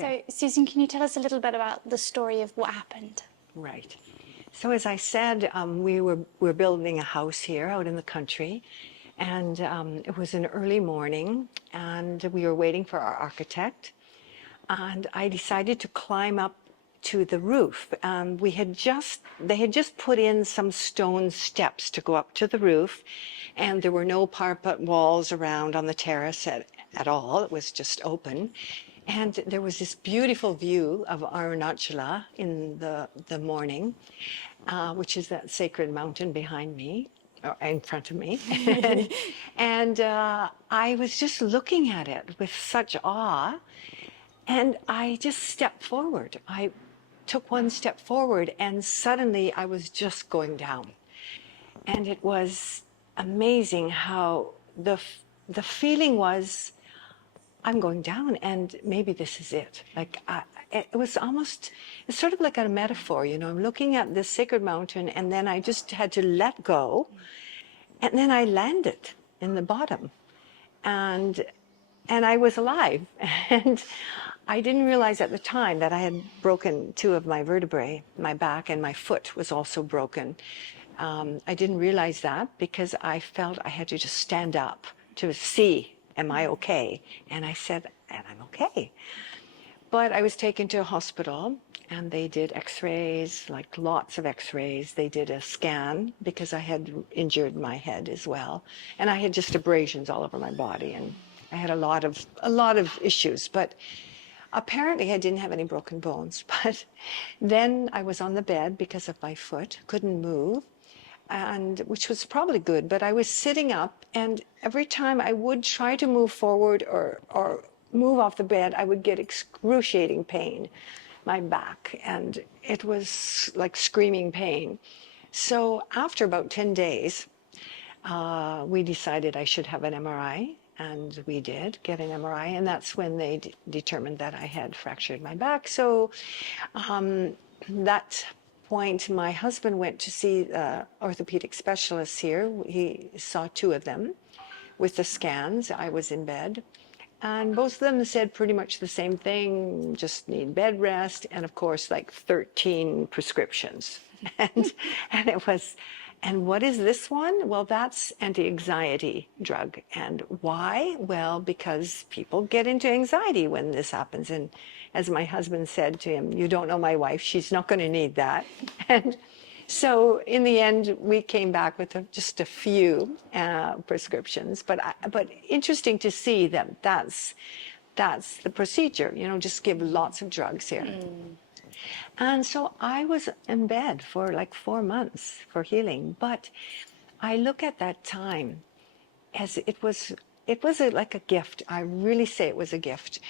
So, Susan, can you tell us a little bit about the story of what happened? Right. So as I said, we're building a house here out in the country, and it was an early morning, and we were waiting for our architect, and I decided to climb up to the roof. They had just put in some stone steps to go up to the roof, and there were no parapet walls around on the terrace at all. It was just open. And there was this beautiful view of Arunachala in the morning, which is that sacred mountain behind me, or in front of me. and I was just looking at it with such awe. And I just stepped forward. I took one step forward, and suddenly I was just going down. And it was amazing how the feeling was, I'm going down, and maybe this is it. It was almost, it's sort of like a metaphor, you know. I'm looking at this sacred mountain, and then I just had to let go, and then I landed in the bottom, and I was alive. And I didn't realize at the time that I had broken two of my vertebrae. My back and my foot was also broken. I didn't realize that because I felt I had to just stand up to see, am I okay? And I said, and I'm okay. But I was taken to a hospital, and they did x-rays, like lots of x-rays. They did a scan because I had injured my head as well. And I had just abrasions all over my body, and I had a lot of issues. But apparently I didn't have any broken bones. But then I was on the bed because of my foot, couldn't move, and which was probably good, but I was sitting up, and every time I would try to move forward or move off the bed, I would get excruciating pain, my back, and it was like screaming pain. So after about 10 days, we decided I should have an MRI, and we did get an MRI, and that's when they determined that I had fractured my back. So that point, my husband went to see orthopedic specialists here. He saw two of them with the scans. I was in bed, and both of them said pretty much the same thing, just need bed rest, and of course like 13 prescriptions. And it was, and what is this one? Well, that's anti-anxiety drug. And why? Well, because people get into anxiety when this happens. And as my husband said to him, you don't know my wife, she's not going to need that. And so in the end, we came back with just a few prescriptions. But interesting to see that that's the procedure, you know, just give lots of drugs here. And so I was in bed for like 4 months for healing. But I look at that time as like a gift. I really say it was a gift.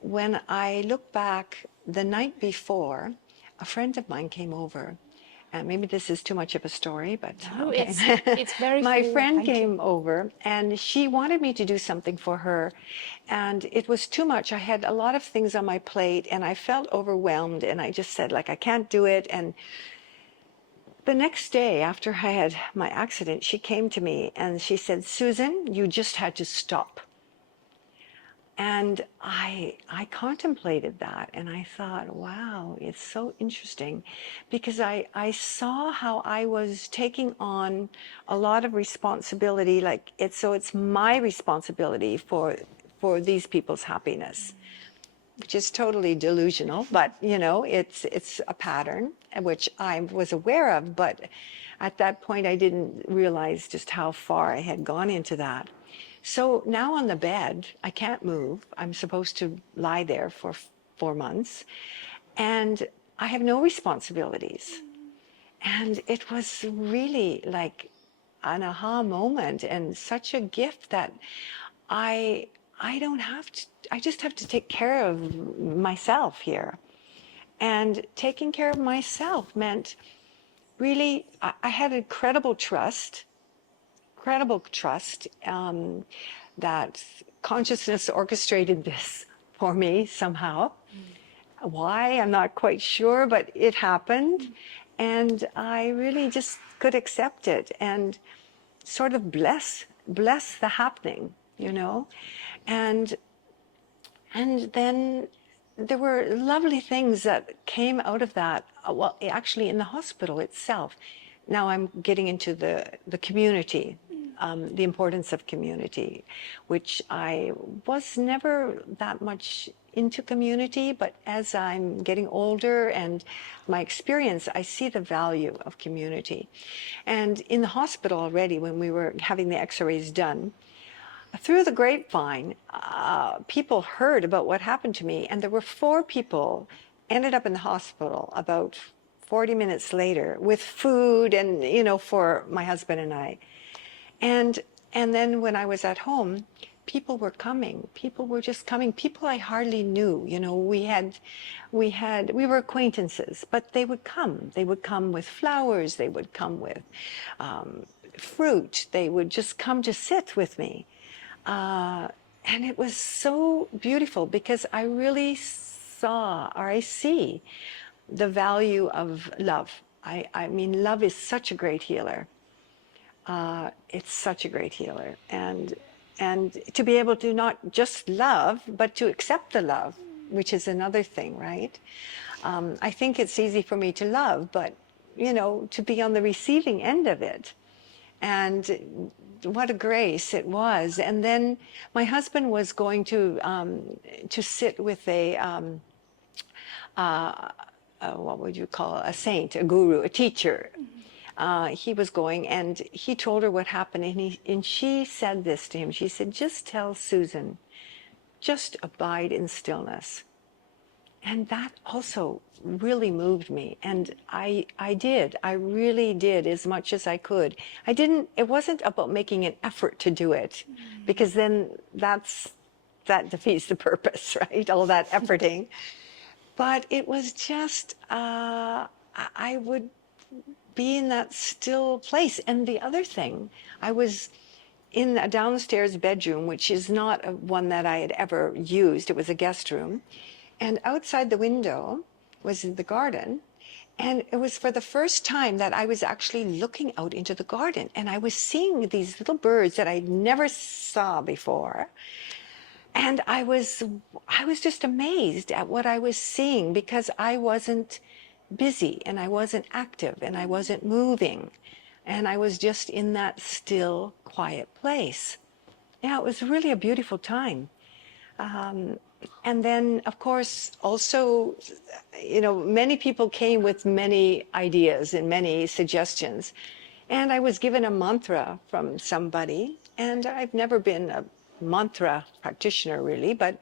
When I look back, the night before, a friend of mine came over. And maybe this is too much of a story, but No, okay. it's very My full. friend Thank you. came over, and she wanted me to do something for her, and it was too much. I had a lot of things on my plate, and I felt overwhelmed, and I just said, like, I can't do it. And the next day after I had my accident, she came to me and she said, Susan, you just had to stop. And I contemplated that, and I thought, wow, it's so interesting, because I saw how I was taking on a lot of responsibility, like it's my responsibility for these people's happiness, which is totally delusional, but you know, it's a pattern which I was aware of, but at that point I didn't realize just how far I had gone into that. So now on the bed, I can't move. I'm supposed to lie there for 4 months, and I have no responsibilities. And it was really like an aha moment and such a gift that I don't have to, I just have to take care of myself here. And taking care of myself meant really, I had incredible trust that consciousness orchestrated this for me somehow. Why, I'm not quite sure, but it happened. And I really just could accept it and sort of bless the happening, you know. And then there were lovely things that came out of that. Well, actually, in the hospital itself. Now I'm getting into the community, the importance of community, which I was never that much into community, but as I'm getting older and my experience, I see the value of community. And in the hospital already, when we were having the x-rays done, through the grapevine, people heard about what happened to me, and there were 4 people ended up in the hospital about 40 minutes later with food and, for my husband and I. And then when I was at home, people were coming. People were just coming. People I hardly knew. We were acquaintances, but they would come. They would come with flowers. They would come with fruit. They would just come to sit with me. And it was so beautiful because I really saw, or I see, the value of love. I mean, love is such a great healer. It's such a great healer. And to be able to not just love, but to accept the love, which is another thing, right? I think it's easy for me to love, but, to be on the receiving end of it. And what a grace it was. And then my husband was going to sit with what would you call it? A saint, a guru, a teacher. He was going, and he told her what happened, and she said this to him. She said, "Just tell Susan, just abide in stillness." And that also really moved me. And I did. I really did as much as I could. It wasn't about making an effort to do it, because then that defeats the purpose, right? All that efforting. But it was just, I would be in that still place. And the other thing, I was in a downstairs bedroom, which is not one that I had ever used. It was a guest room. And outside the window was the garden. And it was for the first time that I was actually looking out into the garden. And I was seeing these little birds that I never saw before. And I was just amazed at what I was seeing, because I wasn't busy and I wasn't active and I wasn't moving. And I was just in that still, quiet place. Yeah, it was really a beautiful time. And then, of course, also, many people came with many ideas and many suggestions. And I was given a mantra from somebody. And I've never been a mantra practitioner, really, but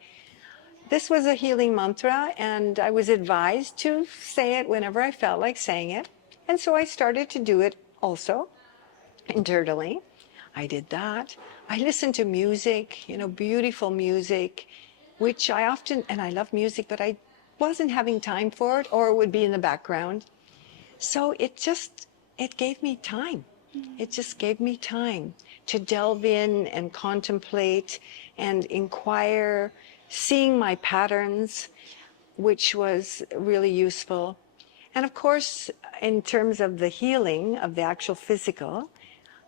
this was a healing mantra. And I was advised to say it whenever I felt like saying it. And so I started to do it also internally. I did that. I listened to music, beautiful music, which I often, and I love music, but I wasn't having time for it, or it would be in the background. So it gave me time. It just gave me time to delve in and contemplate and inquire, seeing my patterns, which was really useful. And of course, in terms of the healing of the actual physical,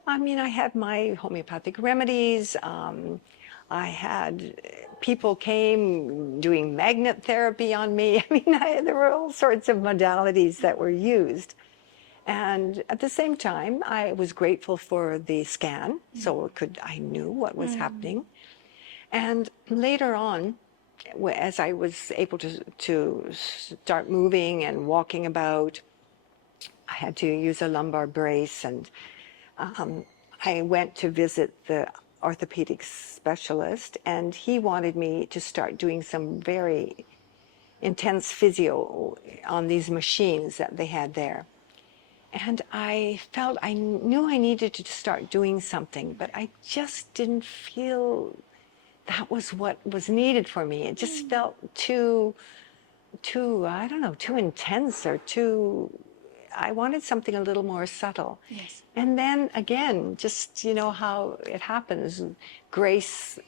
I mean, I had my homeopathic remedies. I had people came doing magnet therapy on me. I mean, there were all sorts of modalities that were used. And at the same time, I was grateful for the scan, so I knew what was happening. And later on, as I was able to start moving and walking about, I had to use a lumbar brace, and I went to visit the orthopedic specialist, and he wanted me to start doing some very intense physio on these machines that they had there. And I knew I needed to start doing something, but I just didn't feel that was what was needed for me. It just felt too, I don't know, too intense, or I wanted something a little more subtle. Yes. And then again, just, how it happens, grace.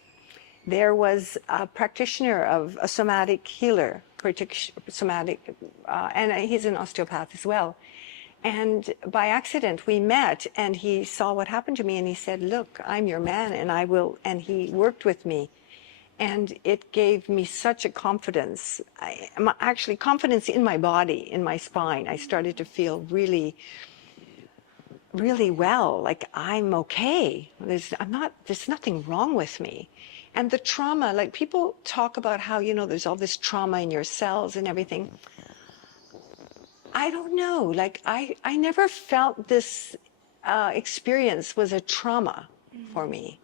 There was a practitioner of a somatic healer, and he's an osteopath as well. And by accident, we met, and he saw what happened to me, and he said, "Look, I'm your man, and I will," and he worked with me. And it gave me such a confidence, actually confidence in my body, in my spine. I started to feel really, really well, like I'm okay. There's nothing wrong with me. And the trauma, like people talk about how, there's all this trauma in your cells and everything. I don't know, like I never felt this experience was a trauma for me.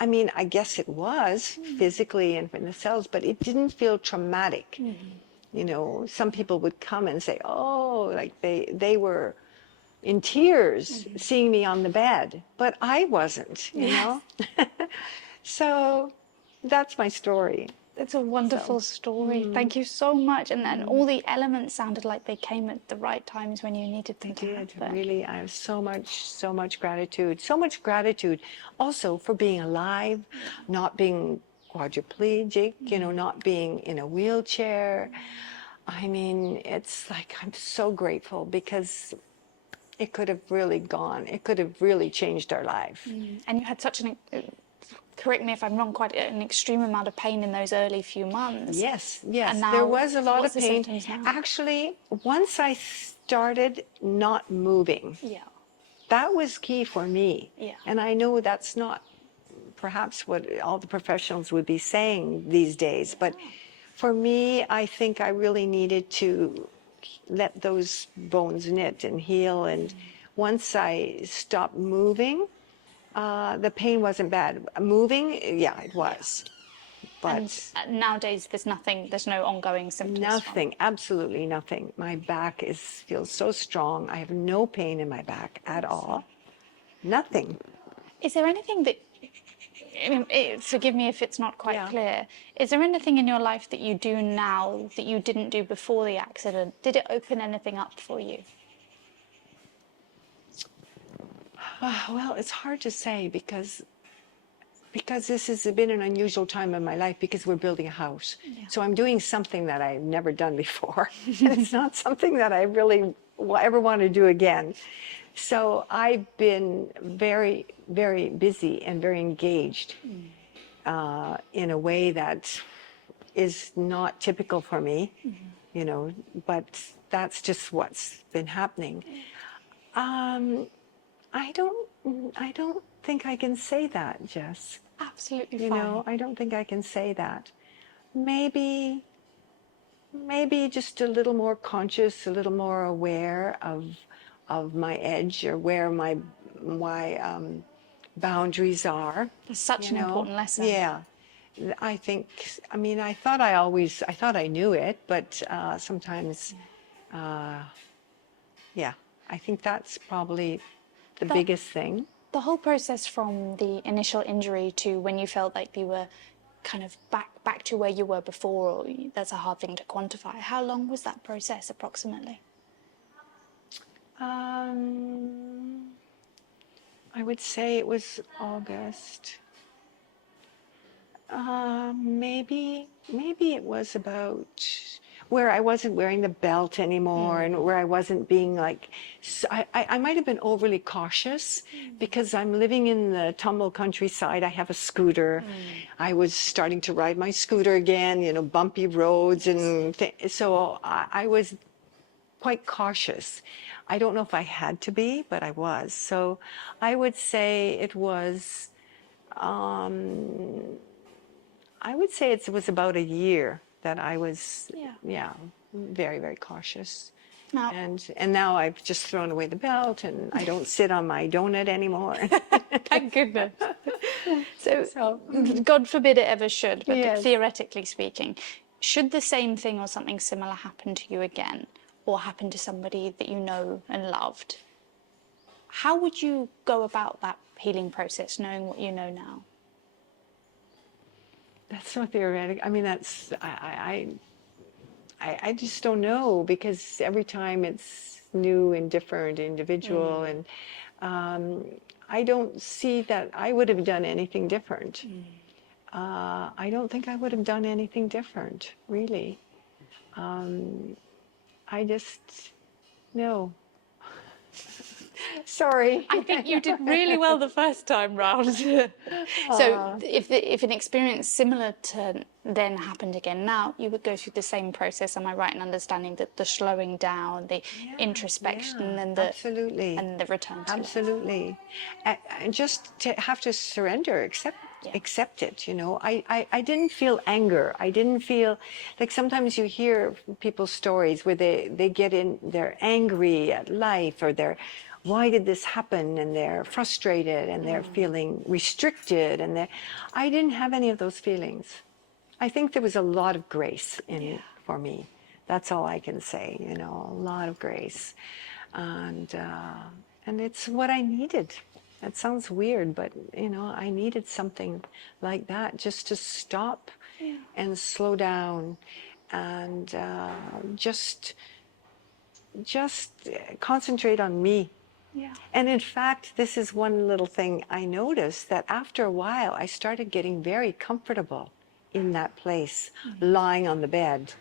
I mean, I guess it was physically and in the cells, but it didn't feel traumatic. Some people would come and say, oh, like they were in tears seeing me on the bed, but I wasn't, you know? So that's my story. It's a wonderful story. Thank you so much. And then all the elements sounded like they came at the right times when you needed them to happen. Really, I have so much gratitude. So much gratitude also for being alive, not being quadriplegic, not being in a wheelchair. I mean, it's like I'm so grateful because it could have really changed our life. And you had such correct me if I'm wrong, quite an extreme amount of pain in those early few months. Yes, And now, there was a lot of what's the pain. symptoms now? Actually, once I started not moving, that was key for me. And I know that's not perhaps what all the professionals would be saying these days, but for me, I think I really needed to let those bones knit and heal. And once I stopped moving, the pain wasn't bad. Moving, it was. But and nowadays, there's no ongoing symptoms. Nothing, absolutely nothing. My back feels so strong. I have no pain in my back at all. Nothing. Is there anything that, forgive me if it's not quite clear, is there anything in your life that you do now that you didn't do before the accident? Did it open anything up for you? Well, it's hard to say because this has been an unusual time in my life because we're building a house. So I'm doing something that I've never done before. And it's not something that I really ever want to do again. So I've been very, very busy and very engaged in a way that is not typical for me, but that's just what's been happening. I don't think I can say that, Jess. Absolutely fine. I don't think I can say that. Maybe just a little more conscious, a little more aware of my edge or where my boundaries are. That's such an important lesson. Yeah. I thought I knew it, but sometimes, I think that's probably the biggest thing. The whole process from the initial injury to when you felt like you were kind of back to where you were before, that's a hard thing to quantify. How long was that process approximately? I would say it was August. Maybe it was about where I wasn't wearing the belt anymore and where I wasn't being like, I might have been overly cautious because I'm living in the tumble countryside. I have a scooter. I was starting to ride my scooter again, bumpy roads. And so I was quite cautious. I don't know if I had to be, but I was. So I would say it was, it was about a year that I was, very, very cautious. Now, And now I've just thrown away the belt and I don't sit on my donut anymore. thank goodness. So, God forbid it ever should, but theoretically speaking, should the same thing or something similar happen to you again, or happen to somebody that you know and loved, how would you go about that healing process, knowing what you know now? That's so theoretic. I mean, I just don't know because every time it's new and different, individual, and I don't see that I would have done anything different. I don't think I would have done anything different, really. I just, no. Sorry. I think you did really well the first time round. So if an experience similar to then happened again now, you would go through the same process. Am I right in understanding that the slowing down, the introspection, and the absolutely. and the return to it? Absolutely. And just to have to surrender, accept it, you know. I didn't feel anger. I didn't feel like sometimes you hear people's stories where they get in, they're angry at life, or they're, why did this happen? And they're frustrated and they're feeling restricted. I didn't have any of those feelings. I think there was a lot of grace in it for me. That's all I can say, you know, a lot of grace. And it's what I needed. That sounds weird, but you know, I needed something like that just to stop and slow down and just concentrate on me. Yeah. And in fact, this is one little thing I noticed, that after a while, I started getting very comfortable in that place, lying on the bed.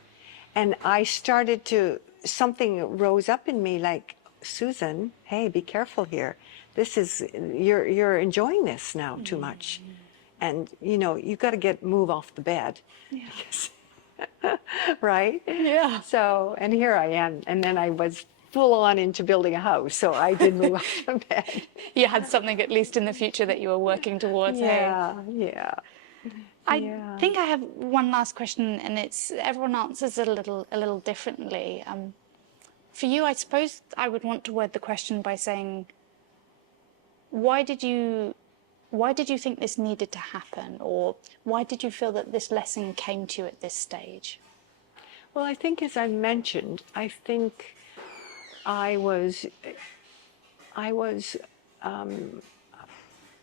And I started to, something rose up in me like, Susan, hey, be careful here. This is, you're enjoying this now too much. And, you know, you've got to move off the bed. Yeah. Right? Yeah. So, and here I am. And then I was full on into building a house. So I did move off the bed. You had something at least in the future that you were working towards. Yeah, yeah. I think I have one last question, and it's everyone answers it a little differently. For you, I suppose I would want to word the question by saying, why did you think this needed to happen, or why did you feel that this lesson came to you at this stage? Well, I think, as I mentioned, I think I was,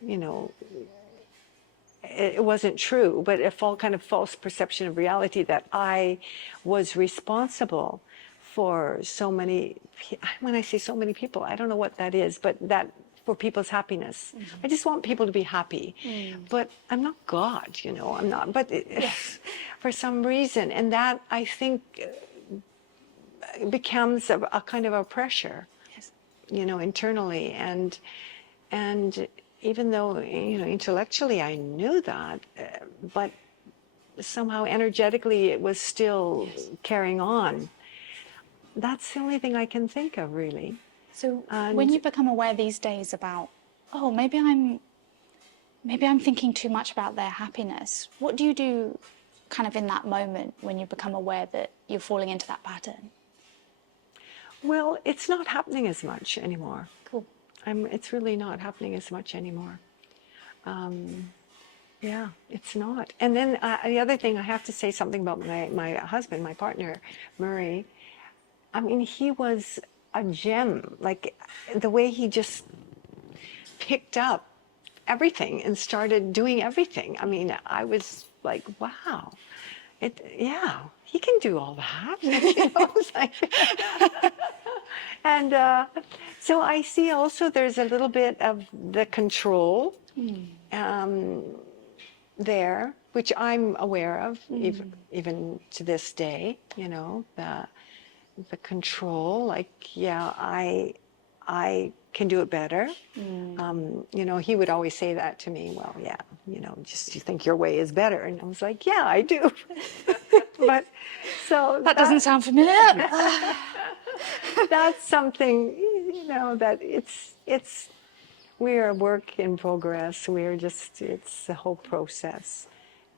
you know, it wasn't true, but a kind of false perception of reality that I was responsible for so many, when I say so many people, I don't know what that is, but that for people's happiness. I just want people to be happy, but I'm not God, you know, I'm not, but for some reason, and that I think becomes a kind of a pressure, you know, internally, and even though, you know, intellectually I knew that, but somehow energetically it was still carrying on. That's the only thing I can think of, really. So when you become aware these days about, oh, maybe I'm thinking too much about their happiness, what do you do kind of in that moment when you become aware that you're falling into that pattern? Well, it's not happening as much anymore. Cool. It's really not happening as much anymore. Yeah, it's not. And then the other thing, I have to say something about my husband, my partner, Murray. I mean, he was a gem. Like, the way he just picked up everything and started doing everything. I mean, I was like, wow. Yeah, he can do all that. You know, it's like, and so I see also there's a little bit of the control there, which I'm aware of, even to this day. You know, the control. Like, yeah, I can do it better. You know, he would always say that to me. Well, yeah, you know, just you think your way is better, and I was like, yeah, I do. But so that doesn't sound familiar. That's something, you know, that we're a work in progress. It's a whole process,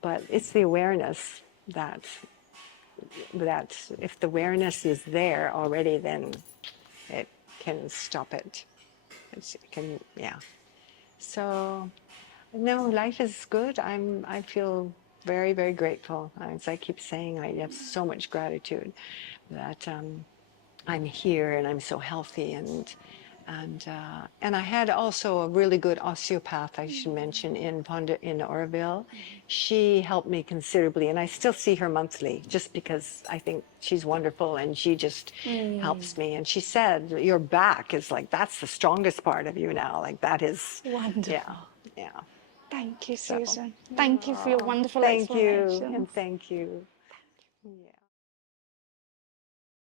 but it's the awareness that if the awareness is there already, then it can stop it. It can, yeah. So, no, life is good. I feel very, very grateful. As I keep saying, I have so much gratitude that I'm here and I'm so healthy, and I had also a really good osteopath, I should mention, in Oroville. She helped me considerably, and I still see her monthly just because I think she's wonderful, and she just helps me. And she said, your back is like, that's the strongest part of you now. Like, that is wonderful. Yeah. Thank you, Susan. Thank you for your wonderful explanation. Thank you, and thank you.